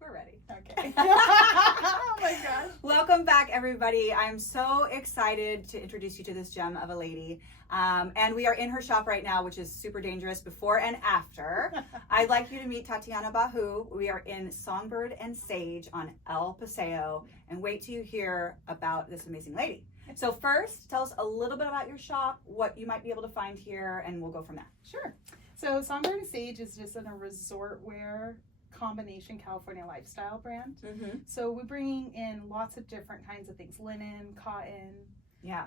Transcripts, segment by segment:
We're ready. Okay. Oh my gosh. Welcome back, everybody. I'm so excited to introduce you to this gem of a lady. And we are in her shop right now, which is super dangerous before and after. I'd like you to meet Tatiana Bahu. We are in Songbird Sage on El Paseo. And wait till you hear about this amazing lady. So first, tell us a little bit about your shop, what you might be able to find here, and we'll go from there. Sure. So Songbird Sage is just a resort wear combination California lifestyle brand. Mm-hmm. So we're bringing in lots of different kinds of things: linen, cotton. Yeah.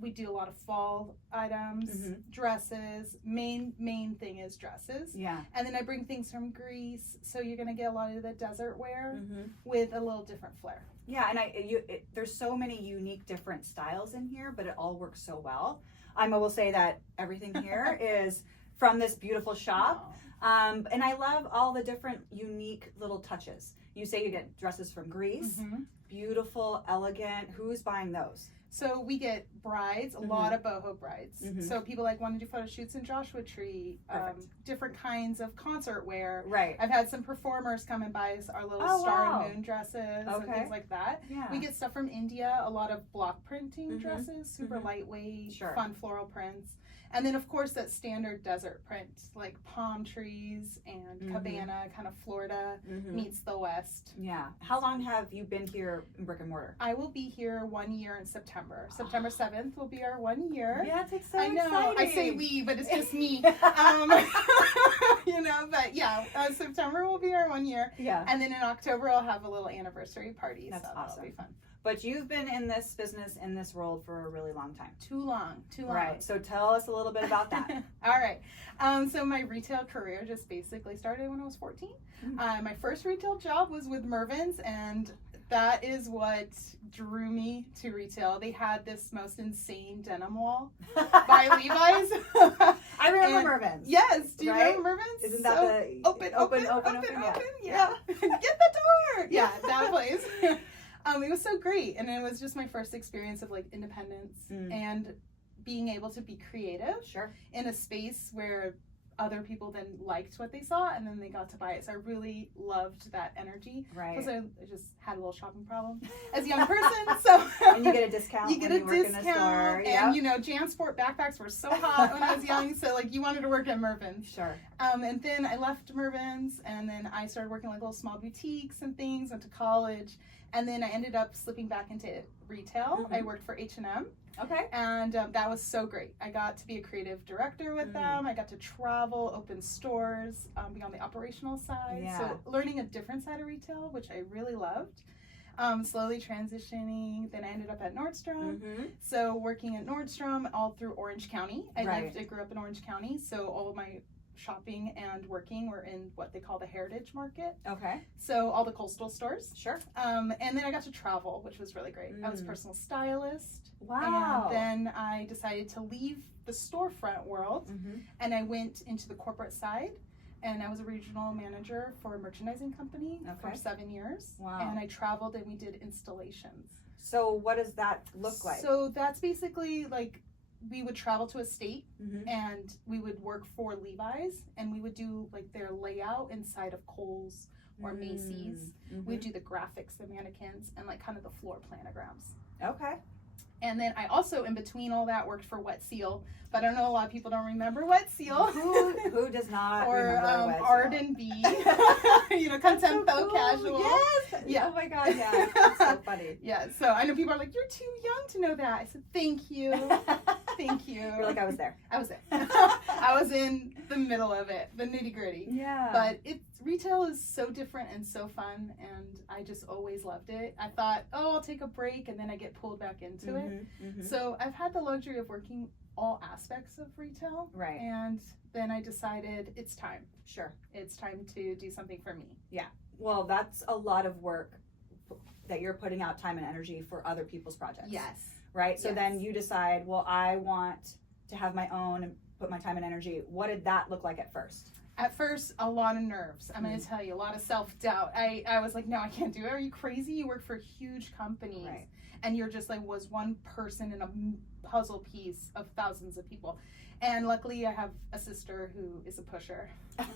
We do a lot of fall items, dresses. Main thing is dresses. Yeah. And then I bring things from Greece, so you're gonna get a lot of the desert wear with a little different flair. Yeah, and there's so many unique different styles in here, but it all works so well. I will say that everything here is from this beautiful shop. And I love all the different unique little touches. You say you get dresses from Greece, beautiful, elegant. Who's buying those? So we get brides, a lot of boho brides. So people want to do photo shoots in Joshua Tree, different kinds of concert wear. Right. I've had some performers come and buy us our little star and moon dresses and things like that. Yeah. We get stuff from India, a lot of block printing dresses, super lightweight, fun floral prints. And then, of course, that standard desert print, like palm trees and cabana, kind of Florida meets the West. Yeah. How long have you been here in brick and mortar? I will be here 1 year in September. September 7th will be our 1 year. Yeah, it's so I know. exciting. I say we, but it's just me. But yeah, September will be our 1 year. Yeah. And then in October, I'll have a little anniversary party. That's awesome. That'll be fun. But you've been in this business, in this role for a really long time. Too long. Right. So tell us a little bit about that. All right. So my retail career just basically started when I was 14. My first retail job was with Mervyn's, and that is what drew me to retail. They had this most insane denim wall by Levi's. I remember Mervyn's. Yes. Do you remember Mervyn's? Isn't that the open? Yeah. Get the door. Yeah, that place. It was so great, and it was just my first experience of independence and being able to be creative in a space where other people then liked what they saw and then they got to buy it. So I really loved that energy. Right. Because I just had a little shopping problem as a young person. So and you get a discount. You get when a you work discount, in the store. and JanSport backpacks were so hot when I was young. So you wanted to work at Mervyn's. Sure. And then I left Mervyn's, and then I started working little small boutiques and things. Went to college. And then I ended up slipping back into retail. I worked for H&M. Okay. And that was so great. I got to be a creative director with them. I got to travel, open stores, be on the operational side. Yeah. So learning a different side of retail, which I really loved. Slowly transitioning. Then I ended up at Nordstrom. So working at Nordstrom all through Orange County. I grew up in Orange County. So all of my shopping and working were in what they call the heritage market. Okay. So all the coastal stores. Sure. And then I got to travel, which was really great. I was a personal stylist. Wow. And then I decided to leave the storefront world and I went into the corporate side. And I was a regional manager for a merchandising company for 7 years. Wow. And I traveled and we did installations. So what does that look like? So that's basically we would travel to a state and we would work for Levi's and we would do their layout inside of Kohl's or Macy's. We'd do the graphics, the mannequins, and kind of the floor planograms. Okay. And then I also, in between all that, worked for Wet Seal. But I know a lot of people don't remember Wet Seal. Who does not remember Wet Seal? R&B. Contempo casual. Yes. Yeah. Oh my God. Yeah. That's so funny. Yeah. So I know people are like, "You're too young to know that." I said, "Thank you, thank you." You're like, I was there. I was there. I was in the middle of it, the nitty gritty. Yeah. But retail is so different and so fun, and I just always loved it. I thought, I'll take a break, and then I get pulled back into it. So I've had the luxury of working all aspects of retail. Right. And then I decided it's time. Sure. It's time to do something for me. Yeah. Well, that's a lot of work that you're putting out time and energy for other people's projects. Yes. Right? So then you decide, well, I want to have my own and put my time and energy. What did that look like at first? At first, a lot of nerves. I'm going to tell you, a lot of self-doubt. I was like, no, I can't do it. Are you crazy? You work for huge companies. Right. And you're just like, was one person in a puzzle piece of thousands of people. And luckily, I have a sister who is a pusher.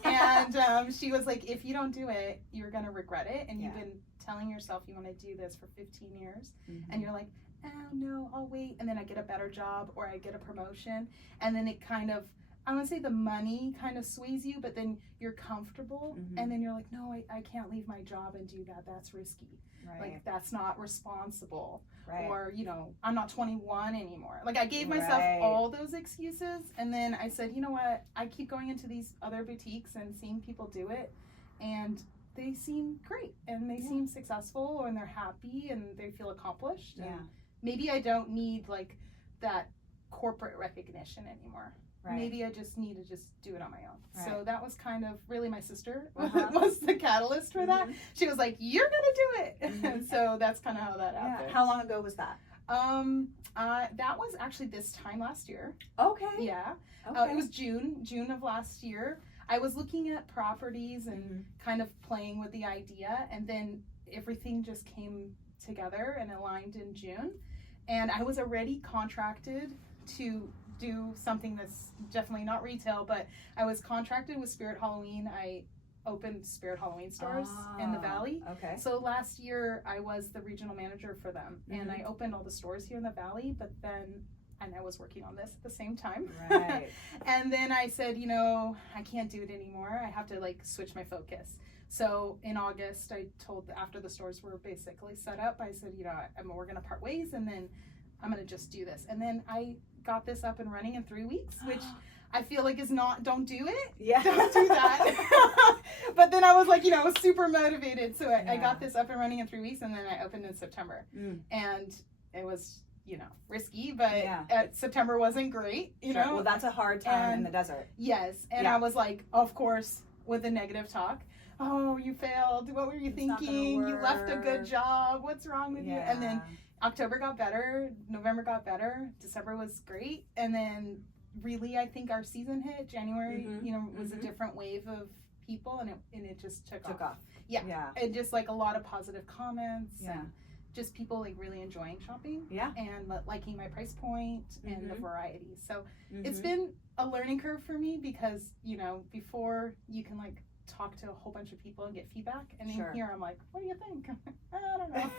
And she was like, if you don't do it, you're going to regret it. And you've been telling yourself you want to do this for 15 years. And you're like, oh, no, I'll wait. And then I get a better job or I get a promotion. And then it kind of, I want to say the money kind of sways you, but then you're comfortable. And then you're like, no, I can't leave my job and do that. That's risky. Right. Like, that's not responsible. Right. Or, you know, I'm not 21 anymore. Like, I gave myself all those excuses. And then I said, you know what? I keep going into these other boutiques and seeing people do it. And they seem great. And they seem successful. And they're happy. And they feel accomplished. And maybe I don't need, like, that corporate recognition anymore. Right. Maybe I just need to just do it on my own. Right. So that was kind of really my sister was the catalyst for that. She was like, you're going to do it. And so that's kind of how that happened. How long ago was that? That was actually this time last year. Okay. Yeah. Okay. It was June of last year. I was looking at properties and kind of playing with the idea. And then everything just came together and aligned in June. And I was already contracted to do something that's definitely not retail, but I was contracted with Spirit Halloween. I opened Spirit Halloween stores in the Valley. Okay. So last year I was the regional manager for them, and I opened all the stores here in the Valley, but then, and I was working on this at the same time. Right. And then I said, you know, I can't do it anymore. I have to like switch my focus. So in August, I told, after the stores were basically set up, I said, you know, we're going to part ways, and then I'm going to just do this. And then I got this up and running in 3 weeks, which I feel like is not, don't do it. Yeah. Don't do that. But then I was like, you know, I was super motivated. So I got this up and running in 3 weeks, and then I opened in September. And it was, you know, risky, but September wasn't great, you know. Well, that's a hard time in the desert. Yes. And I was like, of course, with the negative talk. Oh, you failed. What were you thinking? You left a good job. What's wrong with you? And then October got better, November got better, December was great, and then really I think our season hit, January, you know, was a different wave of people, and it just took off. Yeah. And just like a lot of positive comments, and just people like really enjoying shopping, and liking my price point and the variety. So it's been a learning curve for me because, you know, before you can like talk to a whole bunch of people and get feedback, and then here I'm like, what do you think? I don't know.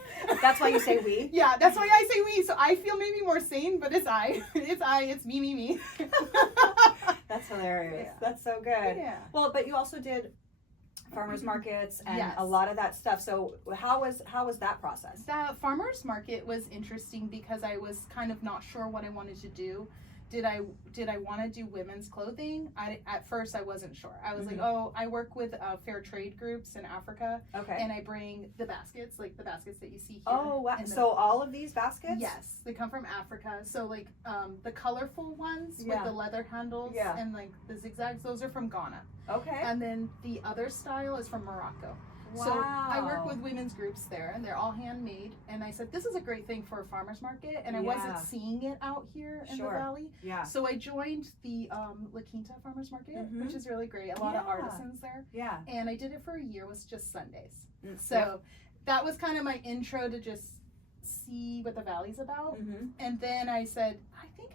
That's why you say we? Yeah, that's why I say we. So I feel maybe more sane, but it's it's me. That's hilarious. That's so good. Yeah. Well, but you also did farmers markets and a lot of that stuff. So how was that process? The farmers market was interesting because I was kind of not sure what I wanted to do. Did I want to do women's clothing? At first I wasn't sure. I was like, oh, I work with fair trade groups in Africa. Okay. And I bring the baskets, like the baskets that you see here. Oh, wow. So all of these baskets? Yes, they come from Africa. So like the colorful ones with the leather handles and like the zigzags, those are from Ghana. Okay. And then the other style is from Morocco. Wow. So I work with women's groups there, and they're all handmade. And I said, this is a great thing for a farmer's market, and I wasn't seeing it out here in the Valley. Yeah. So I joined the La Quinta Farmers Market, which is really great. A lot of artisans there. Yeah. And I did it for a year. It was just Sundays. So that was kind of my intro to just see what the Valley's about. And then I said, I think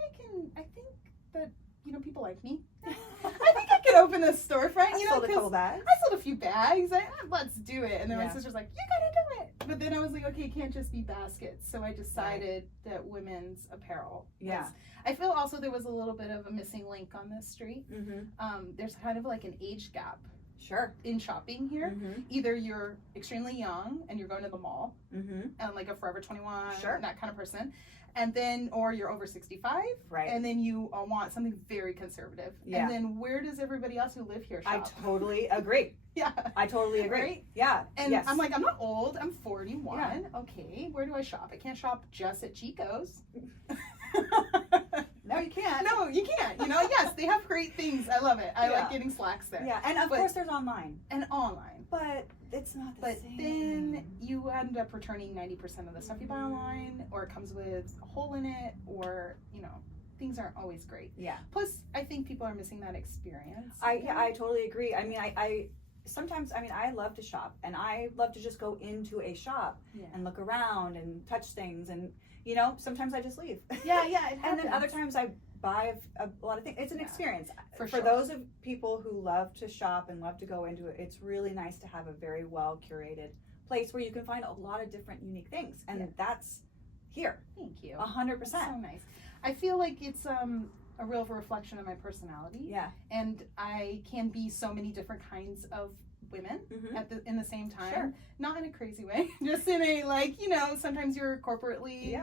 that, you know, people like me. I think I could open a storefront, you know, because I sold a few bags. Let's do it. And then my sister's like, you gotta do it. But then I was like, okay, it can't just be baskets. So I decided that women's apparel. Yeah. I feel also there was a little bit of a missing link on this street. There's kind of like an age gap. Sure. In shopping here. Either you're extremely young and you're going to the mall, and like a Forever 21, that kind of person. And then, or you're over 65, right? And then you want something very conservative. Yeah. And then where does everybody else who live here shop? I totally agree. I totally agree. Right? Yeah. And I'm like, I'm not old. I'm 41. Yeah. Okay, where do I shop? I can't shop just at Chico's. No, you can't. No, you can't. You know, yes, they have great things. I love it. I like getting slacks there. Yeah, and of course there's online. And online. But it's not the same. But then you end up returning 90% of the stuff you buy online, or it comes with a hole in it, or, you know, things aren't always great. Yeah. Plus, I think people are missing that experience. I totally agree. I mean, I sometimes, I mean, I love to shop, and I love to just go into a shop and look around and touch things, and you know, sometimes I just leave. Yeah, and then other times I buy a lot of things. It's an experience. For sure. those of people who love to shop and love to go into it, it's really nice to have a very well curated place where you can find a lot of different unique things, and that's here. Thank you. 100%. That's so nice. I feel like it's a real reflection of my personality. Yeah. And I can be so many different kinds of women in the same time. Sure. Not in a crazy way, just in a, like, you know, sometimes you're corporately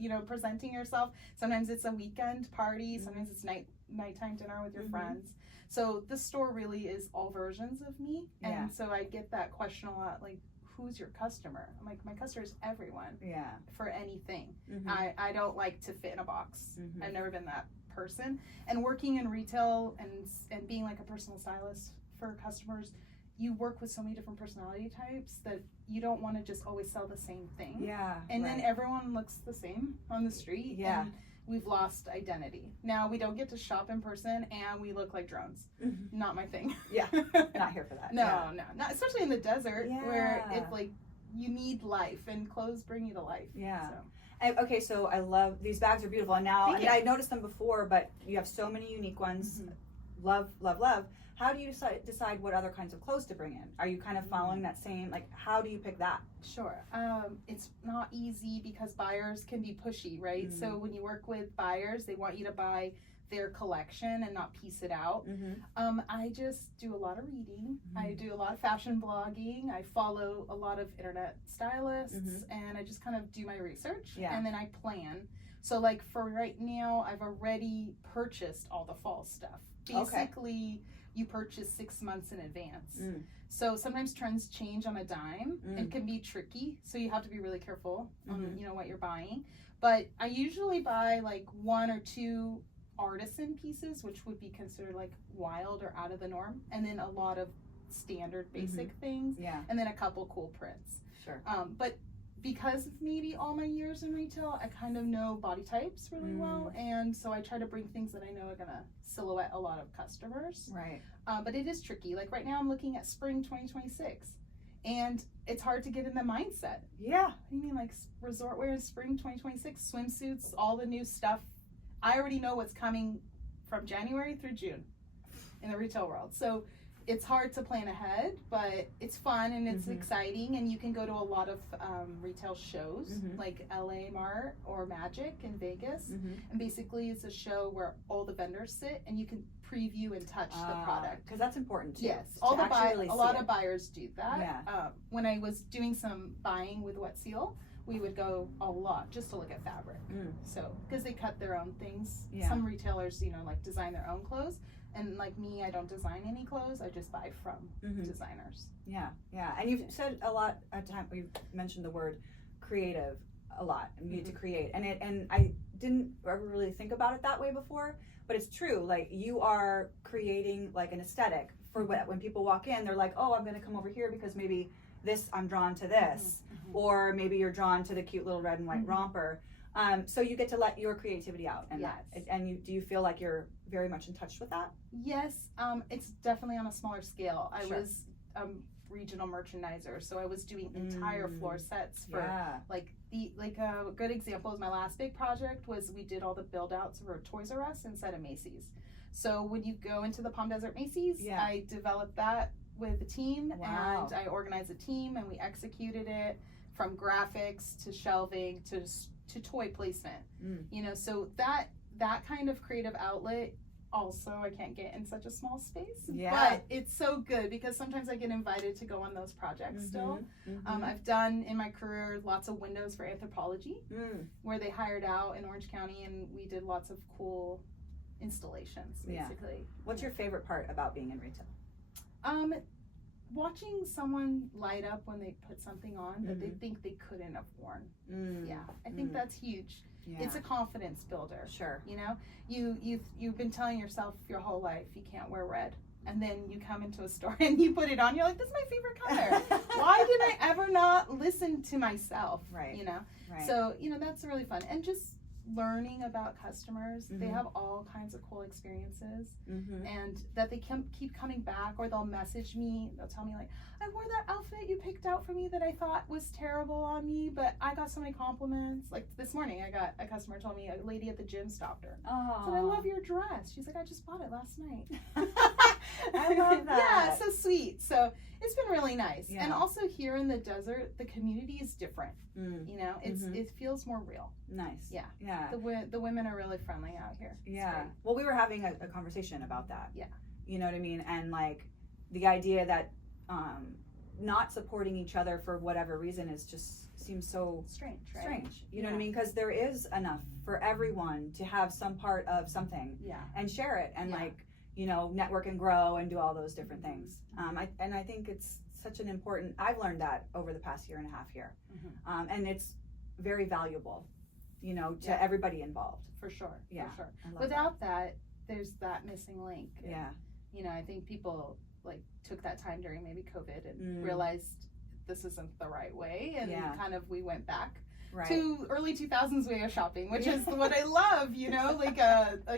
you know, presenting yourself. Sometimes it's a weekend party, sometimes it's nighttime dinner with your friends. So the store really is all versions of me. And so I get that question a lot, like, who's your customer? I'm like, my customer is everyone. Yeah. For anything. I don't like to fit in a box. I've never been that person. And working in retail and being like a personal stylist for customers, you work with so many different personality types that you don't want to just always sell the same thing. Yeah. And then everyone looks the same on the street. Yeah. And we've lost identity. Now we don't get to shop in person, and we look like drones. Not my thing. Yeah. Not here for that. No, not especially in the desert where it's like you need life, and clothes bring you to life. Yeah. So. Okay, so I love these bags are beautiful. And now, I mean, I noticed them before, but you have so many unique ones. Love, love, love. How do you decide what other kinds of clothes to bring in? Are you kind of following that same, like, how do you pick that? Sure. It's not easy because buyers can be pushy, right? So when you work with buyers, they want you to buy their collection and not piece it out. I just do a lot of reading. I do a lot of fashion blogging. I follow a lot of internet stylists, and I just kind of do my research, and then I plan. So like for right now, I've already purchased all the fall stuff. Basically, you purchase 6 months in advance. So sometimes trends change on a dime. It can be tricky, so you have to be really careful on you know what you're buying. But I usually buy like 1 or 2 artisan pieces, which would be considered like wild or out of the norm, and then a lot of standard basic things, and then a couple cool prints. Sure. But because of maybe all my years in retail, I kind of know body types really well, and so I try to bring things that I know are gonna silhouette a lot of customers. Right. But it is tricky. Like right now I'm looking at spring 2026, and it's hard to get in the mindset. Yeah. What do you mean, like resort wear in spring 2026, swimsuits, all the new stuff? I already know what's coming from January through June in the retail world. So it's hard to plan ahead, but it's fun and it's exciting, and you can go to a lot of retail shows like LA Mart or Magic in Vegas, and basically it's a show where all the vendors sit and you can preview and touch the product. Because that's important too. Yes, a lot of buyers do that. Yeah. When I was doing some buying with Wet Seal, we would go a lot just to look at fabric. So because they cut their own things. Some retailers, you know, like design their own clothes. And like me, I don't design any clothes. I just buy from designers. Yeah, yeah. And you've said a lot at times. We've mentioned the word creative a lot. You need to create, and I didn't ever really think about it that way before. But it's true. Like you are creating like an aesthetic for when people walk in. They're like, oh, I'm going to come over here because maybe this I'm drawn to this, or maybe you're drawn to the cute little red and white romper. So you get to let your creativity out, and do you feel like you're very much in touch with that? Yes, it's definitely on a smaller scale. I was regional merchandiser, so I was doing entire floor sets for a good example is my last big project was we did all the build outs for Toys R Us inside of Macy's. So when you go into the Palm Desert Macy's, I developed that with the team, and I organized a team, and we executed it from graphics to shelving to toy placement. You know, so that kind of creative outlet also I can't get in such a small space, but it's so good because sometimes I get invited to go on those projects still. I've done in my career lots of windows for Anthropology, where they hired out in Orange County, and we did lots of cool installations basically. What's your favorite part about being in retail? Watching someone light up when they put something on that they think they couldn't have worn. I think that's huge. It's a confidence builder. Sure. You know, you've been telling yourself your whole life you can't wear red, and then you come into a store and you put it on. You're like, this is my favorite color. Why did I ever not listen to myself? Right. You know. Right. So you know that's really fun, and just learning about customers. They have all kinds of cool experiences, and that they keep coming back, or they'll message me. They'll tell me like, I wore that outfit you picked out for me that I thought was terrible on me, but I got so many compliments. Like this morning, I got a customer told me, a lady at the gym stopped her. Oh, Said, I love your dress. She's like, I just bought it last night. I love that. Yeah, so sweet. So it's been really nice. Yeah. And also here in the desert, the community is different. You know, it feels more real. Nice. Yeah. Yeah. The women are really friendly out here. Yeah. Well, we were having a conversation about that. Yeah. You know what I mean? And like the idea that not supporting each other for whatever reason is just seems so strange, right? Strange. You know what I mean? Because there is enough for everyone to have some part of something. Yeah. And share it and like, you know, network and grow and do all those different things. I think it's such an important, I've learned that over the past year and a half here. And it's very valuable, you know, to everybody involved. For sure. Yeah. For sure. Without that, there's that missing link. And, yeah. You know, I think people like took that time during maybe COVID and realized this isn't the right way. And kind of we went back. Right. To early 2000s way of shopping, which is what I love, you know, like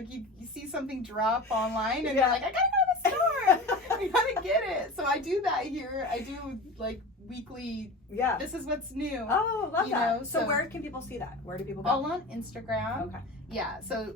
you see something drop online and you're like, I gotta go to the store, I gotta get it. So I do that here. I do like weekly, this is what's new. Oh, love that. Know? So where can people see that? Where do people go? All on Instagram. Okay. Yeah, so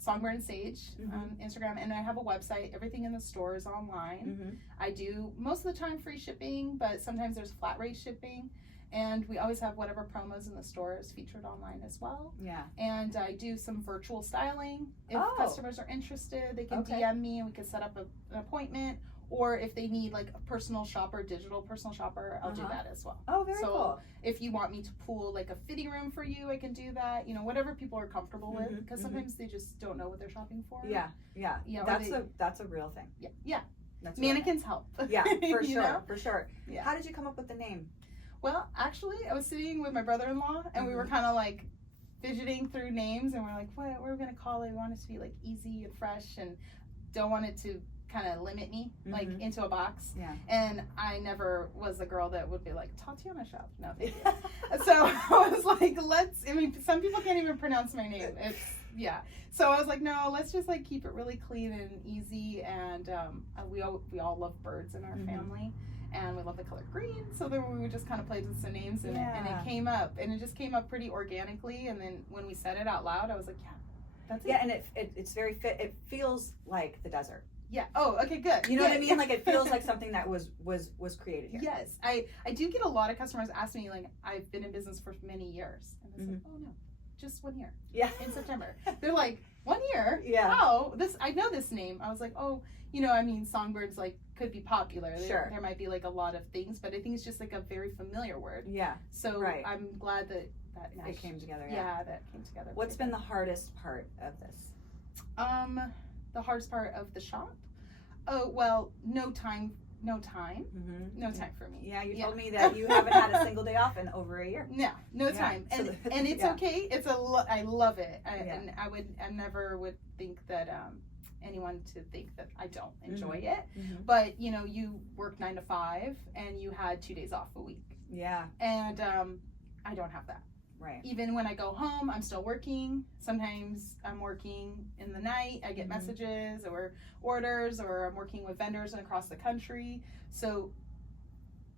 Songbird Sage on Instagram, and I have a website. Everything in the store is online. I do most of the time free shipping, but sometimes there's flat rate shipping. And we always have whatever promos in the store is featured online as well. Yeah. And I do some virtual styling. If customers are interested, they can DM me and we can set up an appointment. Or if they need like a personal shopper, digital personal shopper, I'll do that as well. Oh, very cool. If you want me to pool like a fitting room for you, I can do that. You know, whatever people are comfortable with, because sometimes they just don't know what they're shopping for. Yeah, yeah. Yeah, that's a real thing. Yeah, yeah. That's mannequins help. Yeah, for sure, know? For sure. Yeah. How did you come up with the name? Well, actually, I was sitting with my brother-in-law, and we were kind of like fidgeting through names, and we're like, what are we going to call it? We want it to be like easy and fresh, and don't want it to kind of limit me like into a box. Yeah. And I never was a girl that would be like, Tatiana shop. No, thank you. So I was like, some people can't even pronounce my name. It's, So I was like, no, let's just like keep it really clean and easy. And we all love birds in our family. And we love the color green, so then we would just kind of play with some names, and it came up, and it just came up pretty organically. And then when we said it out loud, I was like, that's it. Yeah, and it's very fit. It feels like the desert. Yeah. Oh, okay, good. You know what I mean? Like it feels like something that was created here. Yes, I do get a lot of customers ask me like, I've been in business for many years, and I said, oh no, just 1 year. Yeah. In September, they're like, 1 year. Yeah. Oh, I know this name. I was like, oh. You know, I mean, songbirds like could be popular. Sure. There might be like a lot of things, but I think it's just like a very familiar word. Yeah. So I'm glad that it came together. Yeah, that came together. What's been the hardest part of this? The hardest part of the shop? Oh, well, no time no time for me. Yeah, you told me that you haven't had a single day off in over a year. No time. And it's okay. It's I love it. And I never would think that anyone to think that I don't enjoy it. But you know, you work 9 to 5 and you had 2 days off a week. Yeah. And I don't have that. Right. Even when I go home, I'm still working. Sometimes I'm working in the night. I get messages or orders, or I'm working with vendors across the country. So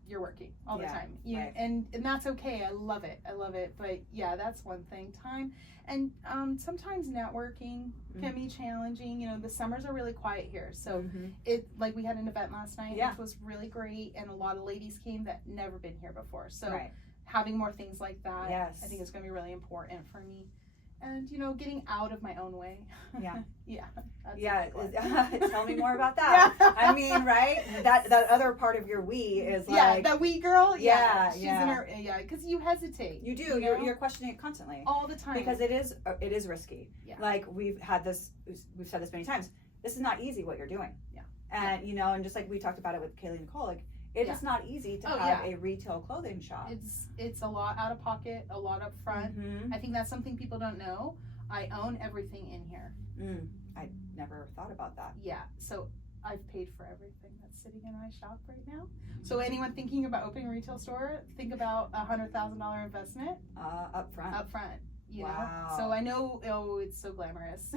you're working all the time. And that's okay. I love it. But yeah, that's one thing. Time. And sometimes networking can be challenging. You know, the summers are really quiet here. So like we had an event last night, which was really great. And a lot of ladies came that never been here before. So having more things like that, I think is going to be really important for me. And, you know, getting out of my own way. Yeah. Tell me more about that. I mean, right? That other part of your we is like. That we girl. She's in her, because you hesitate. You do. You're questioning it constantly. All the time. Because it is risky. Yeah. Like we've said this many times. This is not easy what you're doing. Yeah. And, you know, and just like we talked about it with Kaylee and Nicole, like, it is not easy to have a retail clothing shop. It's a lot out of pocket, a lot up front. I think that's something people don't know. I own everything in here. I never thought about that. Yeah, so I've paid for everything that's sitting in my shop right now. So anyone thinking about opening a retail store, think about $100,000 investment. Up front. you Wow. know? So I know, oh, it's so glamorous.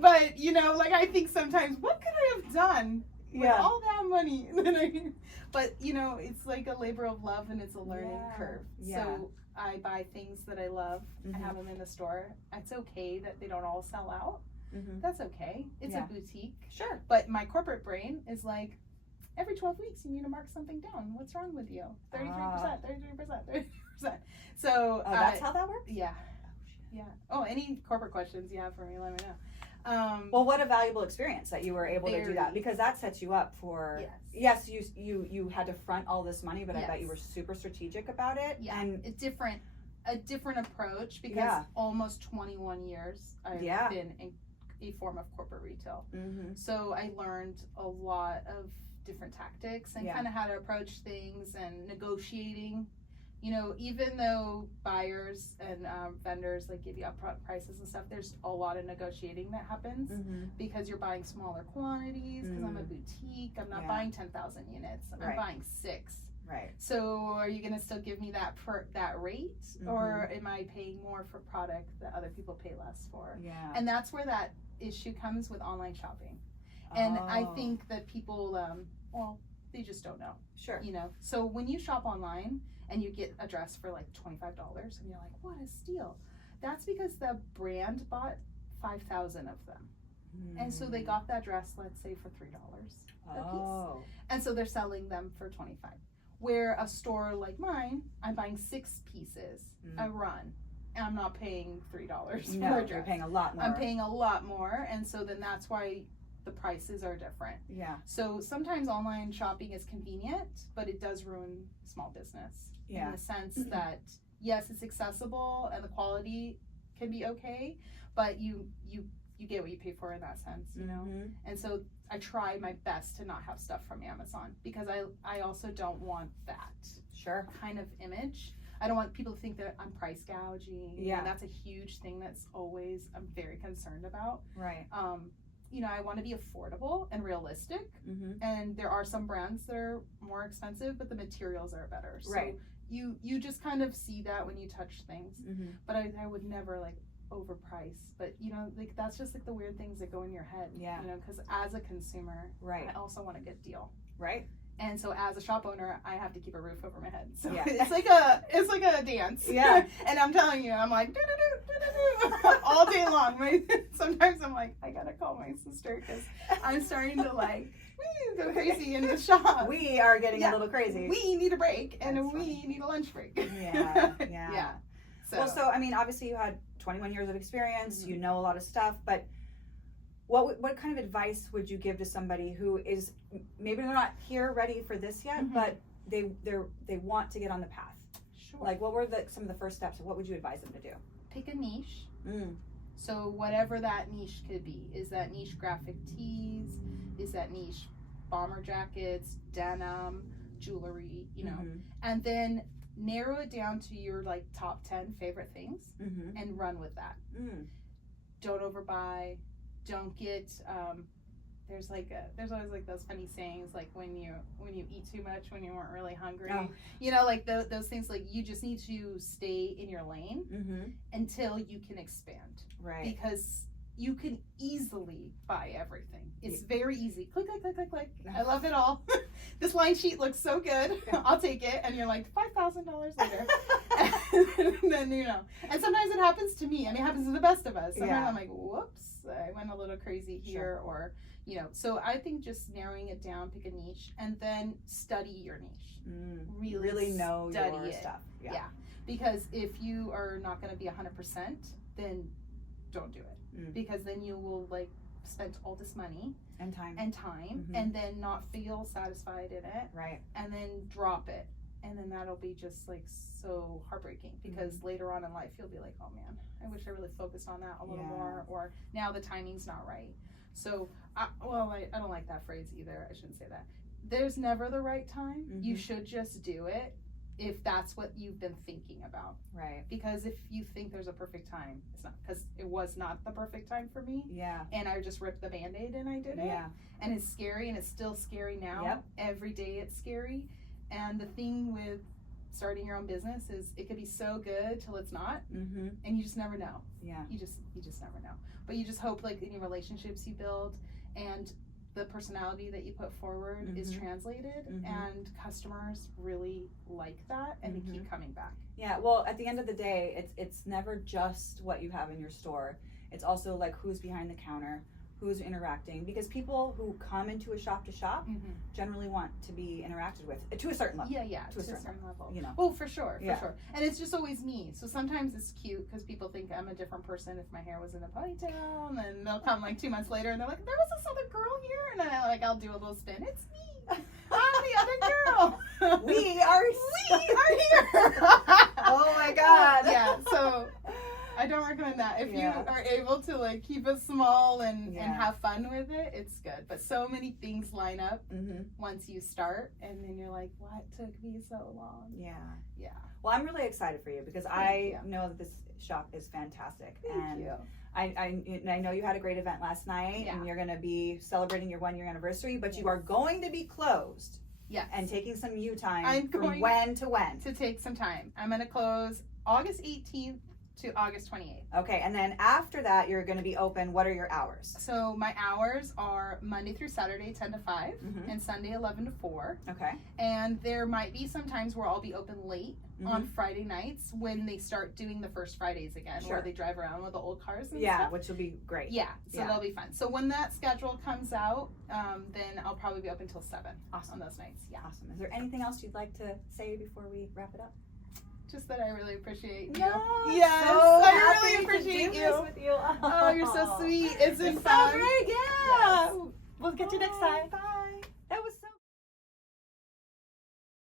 But, you know, like I think sometimes, what could I have done with all that money? But, you know, it's like a labor of love and it's a learning curve. Yeah. So I buy things that I love. I have them in the store. It's okay that they don't all sell out. That's okay. It's a boutique. Sure. But my corporate brain is like, every 12 weeks you need to mark something down. What's wrong with you? 33%, 33%, 33%. So that's how that works? Yeah. Yeah. Oh, any corporate questions you have for me, let me know. Well, what a valuable experience that you were able to do that, because that sets you up for, yes, you had to front all this money, but I bet you were super strategic about it. Yeah, and a different approach, because almost 21 years I've been in a form of corporate retail. So I learned a lot of different tactics and kind of how to approach things and negotiating. You know, even though buyers and vendors like give you upfront prices and stuff, there's a lot of negotiating that happens because you're buying smaller quantities. Because I'm a boutique, I'm not buying 10,000 units. I'm buying 6. Right. So are you gonna still give me that rate, or am I paying more for product that other people pay less for? Yeah. And that's where that issue comes with online shopping. And I think that people, well, they just don't know. Sure. You know, so when you shop online and you get a dress for like $25 and you're like, what a steal. That's because the brand bought 5,000 of them. And so they got that dress, let's say, for $3 a piece. And so they're selling them for $25. Where a store like mine, I'm buying 6 pieces a run. And I'm not paying $3 for a dress. You're paying a lot more. I'm paying a lot more. And so then that's why the prices are different. Yeah. So sometimes online shopping is convenient, but it does ruin small business in the sense that, yes, it's accessible and the quality can be okay, but you get what you pay for in that sense, you know? And so I try my best to not have stuff from Amazon, because I also don't want that kind of image. I don't want people to think that I'm price gouging. Yeah. And that's a huge thing that's always I'm very concerned about. Right. You know, I want to be affordable and realistic. And there are some brands that are more expensive, but the materials are better. So you just kind of see that when you touch things. But I would never like overprice. But you know, like that's just like the weird things that go in your head. Yeah. You know, because as a consumer, I also want a good deal. Right. And so as a shop owner, I have to keep a roof over my head. So it's like a dance. Yeah. And I'm telling you, I'm like all day long. Sometimes I'm like, I gotta call my sister because I'm starting to like go crazy in the shop. We are getting a little crazy. We need a break, and we need a lunch break. Yeah. So I mean, obviously you had 21 years of experience. You know a lot of stuff, but what kind of advice would you give to somebody who is maybe they're not here ready for this yet, but they want to get on the path? Sure. Like, what were some of the first steps? What would you advise them to do? Pick a niche. So whatever that niche could be. Is that niche graphic tees? Is that niche bomber jackets, denim, jewelry, you know? And then narrow it down to your like top 10 favorite things and run with that. Don't overbuy. Don't get there's always like those funny sayings like when you eat too much when you weren't really hungry. You know, like those things, like you just need to stay in your lane until you can expand. Right. Because you can easily buy everything. It's very easy. Click, click, click, click, click. I love it all. This line sheet looks so good. I'll take it. And you're like, $5,000 later. And then, you know. And sometimes it happens to me. I mean, it happens to the best of us. Sometimes I'm like, whoops, I went a little crazy here. Or, you know. So I think just narrowing it down, pick a niche, and then study your niche. Really know your stuff. Yeah. Because if you are not going to be 100%, then don't do it. Because then you will like spend all this money and time and then not feel satisfied in it, right? And then drop it, and then that'll be just like so heartbreaking, because later on in life you'll be like, oh man, I wish I really focused on that a little more, or now the timing's not right. So I don't like that phrase either. I shouldn't say that. There's never the right time. You should just do it if that's what you've been thinking about. Right. Because if you think there's a perfect time, it's not, because it was not the perfect time for me. Yeah. And I just ripped the Band-Aid and I did it. Yeah. And it's scary, and it's still scary now. Yep. Every day it's scary. And the thing with starting your own business is it could be so good till it's not, Mm-hmm. and you just never know. Yeah. You just never know. But you just hope like any relationships you build and the personality that you put forward is translated, and customers really like that, and they keep coming back. Yeah, well, at the end of the day, it's never just what you have in your store. It's also like who's behind the counter, who's interacting, because people who come into a shop to shop generally want to be interacted with to a certain level. Yeah, to a certain level. You know. Oh, for sure. And it's just always me. So sometimes it's cute because people think I'm a different person if my hair was in a ponytail, and then they'll come like 2 months later and they're like, there was this other girl here, and then I'll do a little spin. It's me. I'm the other girl. We are here. Oh my God. Yeah. So I don't recommend that. If you are able to like keep it small and have fun with it, it's good. But so many things line up once you start, and then you're like, what took me so long? Yeah. Yeah. Well, I'm really excited for you because I know that this shop is fantastic. Thank you. I know you had a great event last night, and you're going to be celebrating your 1-year anniversary, but you are going to be closed. Yes. And taking some you time from when to when? To take some time. I'm going to close August 18th to August 28th. Okay, and then after that, you're going to be open. What are your hours? So my hours are Monday through Saturday, 10 to 5, and Sunday, 11 to 4. Okay. And there might be some times where I'll be open late on Friday nights when they start doing the first Fridays again, where they drive around with the old cars and stuff. Which will be great. Yeah, so that'll be fun. So when that schedule comes out, then I'll probably be open till 7 on those nights. Yeah. Awesome. Is there anything else you'd like to say before we wrap it up? Just that I really appreciate you. Yes, so I really appreciate you. With you. Oh, you're so sweet. It's been so fun. great. Yeah. Yes. We'll get you next time. Bye.